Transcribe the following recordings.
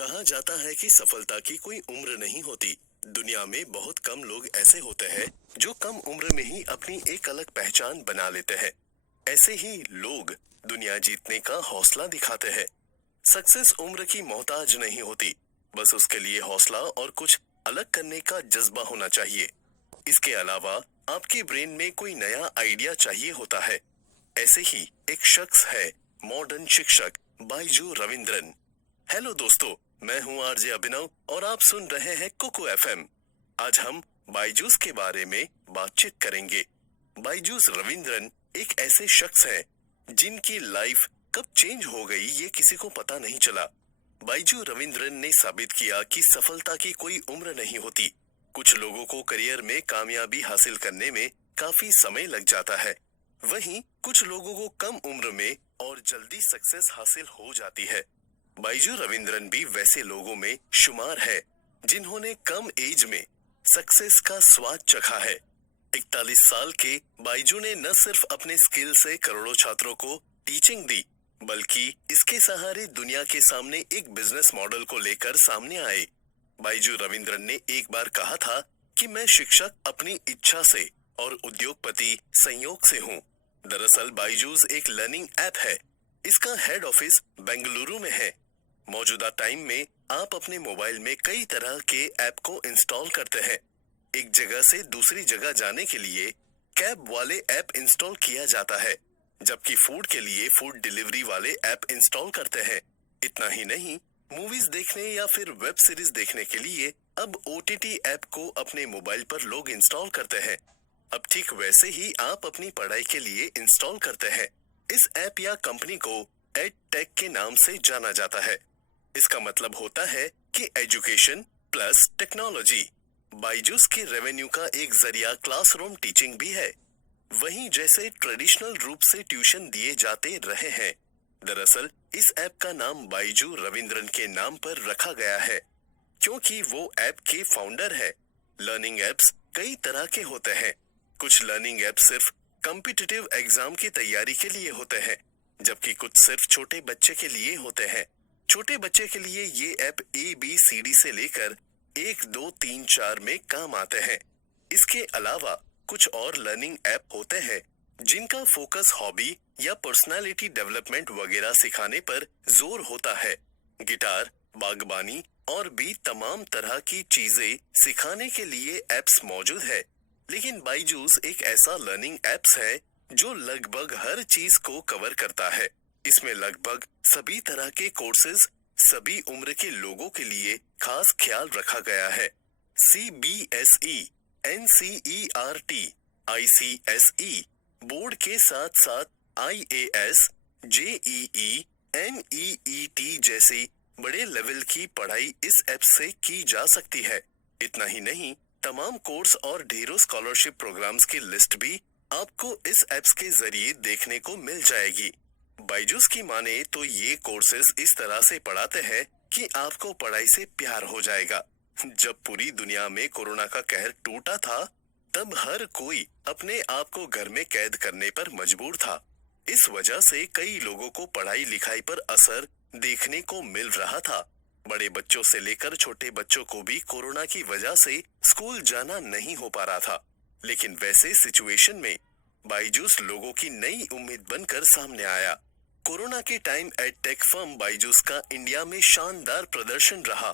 कहा जाता है कि सफलता की कोई उम्र नहीं होती। दुनिया में बहुत कम लोग ऐसे होते हैं जो कम उम्र में ही अपनी एक अलग पहचान बना लेते हैं। ऐसे ही लोग दुनिया जीतने का हौसला दिखाते हैं। सक्सेस उम्र की मोहताज नहीं होती, बस उसके लिए हौसला और कुछ अलग करने का जज्बा होना चाहिए। इसके अलावा आपके ब्रेन में कोई नया आइडिया चाहिए होता है। ऐसे ही एक शख्स है, मॉडर्न शिक्षक बाइजू रविंद्रन। हेलो दोस्तों, मैं हूं आरजे अभिनव और आप सुन रहे हैं कुकू एफएम। आज हम बाइजूस के बारे में बातचीत करेंगे। बाइजूस रविंद्रन एक ऐसे शख्स हैं जिनकी लाइफ कब चेंज हो गई ये किसी को पता नहीं चला। बाइजू रविंद्रन ने साबित किया कि सफलता की कोई उम्र नहीं होती। कुछ लोगों को करियर में कामयाबी हासिल करने में काफी समय लग जाता है, वहीं कुछ लोगों को कम उम्र में और जल्दी सक्सेस हासिल हो जाती है। बाइजू रविंद्रन भी वैसे लोगों में शुमार है जिन्होंने कम एज में सक्सेस का स्वाद चखा है। 41 साल के बाइजू ने न सिर्फ अपने स्किल से करोड़ों छात्रों को टीचिंग दी, बल्कि इसके सहारे दुनिया के सामने एक बिजनेस मॉडल को लेकर सामने आए। बाइजू रविंद्रन ने एक बार कहा था कि मैं शिक्षक अपनी इच्छा से और उद्योगपति संयोग से हूँ। दरअसल बाइजूस एक लर्निंग ऐप है। इसका हेड ऑफिस बेंगलुरु में है। मौजूदा टाइम में आप अपने मोबाइल में कई तरह के ऐप को इंस्टॉल करते हैं। एक जगह से दूसरी जगह जाने के लिए कैब वाले ऐप इंस्टॉल किया जाता है, जबकि फूड के लिए फूड डिलीवरी वाले ऐप इंस्टॉल करते हैं। इतना ही नहीं, मूवीज देखने या फिर वेब सीरीज देखने के लिए अब ओटीटी ऐप को अपने मोबाइल पर लोग इंस्टॉल करते हैं। अब ठीक वैसे ही आप अपनी पढ़ाई के लिए इंस्टॉल करते हैं। इस ऐप या कंपनी को एड टेक के नाम से जाना जाता है। इसका मतलब होता है कि एजुकेशन प्लस टेक्नोलॉजी। बाइजूस के रेवेन्यू का एक जरिया क्लासरूम टीचिंग भी है, वहीं जैसे ट्रेडिशनल रूप से ट्यूशन दिए जाते रहे हैं। दरअसल इस ऐप का नाम बाइजू रविंद्रन के नाम पर रखा गया है, क्योंकि वो ऐप के फाउंडर है। लर्निंग एप्स कई तरह के होते हैं। कुछ लर्निंग ऐप सिर्फ कॉम्पिटिटिव एग्जाम की तैयारी के लिए होते हैं, जबकि कुछ सिर्फ छोटे बच्चे के लिए होते हैं। छोटे बच्चे के लिए ये ऐप ABCD से लेकर 1 2 3 4 में काम आते हैं। इसके अलावा कुछ और लर्निंग ऐप होते हैं जिनका फोकस हॉबी या पर्सनालिटी डेवलपमेंट वगैरह सिखाने पर जोर होता है। गिटार, बागबानी और भी तमाम तरह की चीजें सिखाने के लिए ऐप्स मौजूद है। लेकिन बाइजूस एक ऐसा लर्निंग ऐप्स है जो लगभग हर चीज को कवर करता है। इसमें लगभग सभी तरह के कोर्सेज सभी उम्र के लोगों के लिए खास ख्याल रखा गया है। CBSE, NCERT, ICSE बोर्ड के साथ साथ IAS, JEE, NEET जैसी बड़े लेवल की पढ़ाई इस ऐप से की जा सकती है। इतना ही नहीं, तमाम कोर्स और ढेरों स्कॉलरशिप प्रोग्राम्स की लिस्ट भी आपको इस ऐप्स के जरिए देखने को मिल जाएगी। बाइजूस की माने तो ये कोर्सेज इस तरह से पढ़ाते हैं कि आपको पढ़ाई से प्यार हो जाएगा। जब पूरी दुनिया में कोरोना का कहर टूटा था, तब हर कोई अपने आप को घर में कैद करने पर मजबूर था। इस वजह से कई लोगों को पढ़ाई लिखाई पर असर देखने को मिल रहा था। बड़े बच्चों से लेकर छोटे बच्चों को भी कोरोना की वजह से स्कूल जाना नहीं हो पा रहा था। लेकिन वैसे सिचुएशन में बाइजूस लोगों की नई उम्मीद बनकर सामने आया। कोरोना के टाइम एडटेक फर्म बाइजूस का इंडिया में शानदार प्रदर्शन रहा।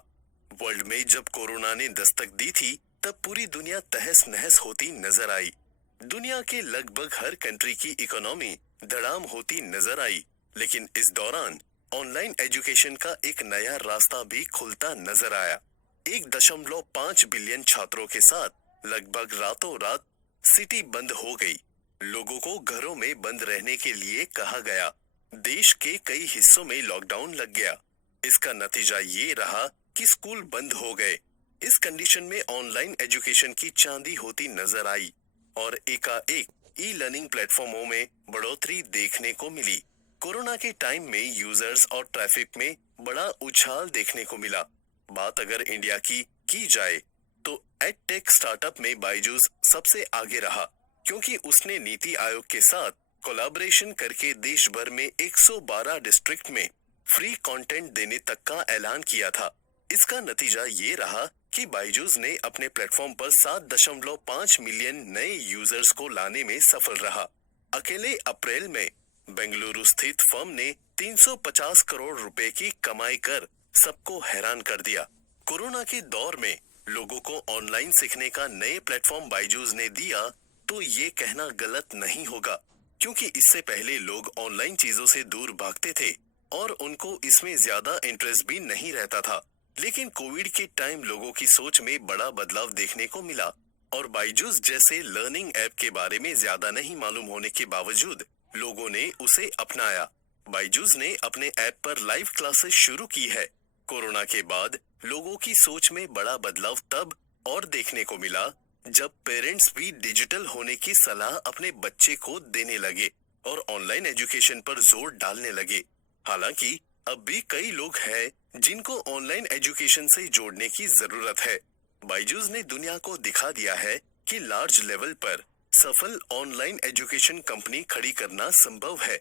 वर्ल्ड में जब कोरोना ने दस्तक दी थी, तब पूरी दुनिया तहस नहस होती नजर आई। दुनिया के लगभग हर कंट्री की इकोनॉमी धड़ाम होती नजर आई। लेकिन इस दौरान ऑनलाइन एजुकेशन का एक नया रास्ता भी खुलता नजर आया। 1.5 बिलियन छात्रों के साथ लगभग रातों रात सिटी बंद हो गई। लोगों को घरों में बंद रहने के लिए कहा गया। देश के कई हिस्सों में लॉकडाउन लग गया। इसका नतीजा ये रहा कि स्कूल बंद हो गए। इस कंडीशन में ऑनलाइन एजुकेशन की चांदी होती नजर आई और एकाएक ई लर्निंग प्लेटफॉर्मों में बढ़ोतरी देखने को मिली। कोरोना के टाइम में यूजर्स और ट्रैफिक में बड़ा उछाल देखने को मिला। बात अगर इंडिया की जाए तो एडटेक स्टार्टअप में बाइजूस सबसे आगे रहा, क्योंकि उसने नीति आयोग के साथ कोलैबोरेशन करके देश भर में 112 डिस्ट्रिक्ट में फ्री कंटेंट देने तक का ऐलान किया था। इसका नतीजा ये रहा कि बायजूस ने अपने प्लेटफॉर्म पर 7.5 मिलियन नए यूजर्स को लाने में सफल रहा। अकेले अप्रैल में बेंगलुरु स्थित फर्म ने 350 करोड़ रुपए की कमाई कर सबको हैरान कर दिया। कोरोना के दौर में लोगों को ऑनलाइन सीखने का नए प्लेटफॉर्म बायजूस ने दिया तो ये कहना गलत नहीं होगा, क्योंकि इससे पहले लोग ऑनलाइन चीजों से दूर भागते थे और उनको इसमें ज्यादा इंटरेस्ट भी नहीं रहता था। लेकिन कोविड के टाइम लोगों की सोच में बड़ा बदलाव देखने को मिला और बायजूस जैसे लर्निंग ऐप के बारे में ज्यादा नहीं मालूम होने के बावजूद लोगों ने उसे अपनाया। बायजूस ने अपने ऐप पर लाइव क्लासेस शुरू की है। कोरोना के बाद लोगों की सोच में बड़ा बदलाव तब और देखने को मिला जब पेरेंट्स भी डिजिटल होने की सलाह अपने बच्चे को देने लगे और ऑनलाइन एजुकेशन पर जोर डालने लगे। हालांकि अब भी कई लोग हैं जिनको ऑनलाइन एजुकेशन से जोड़ने की जरूरत है। बायजूस ने दुनिया को दिखा दिया है कि लार्ज लेवल पर सफल ऑनलाइन एजुकेशन कंपनी खड़ी करना संभव है।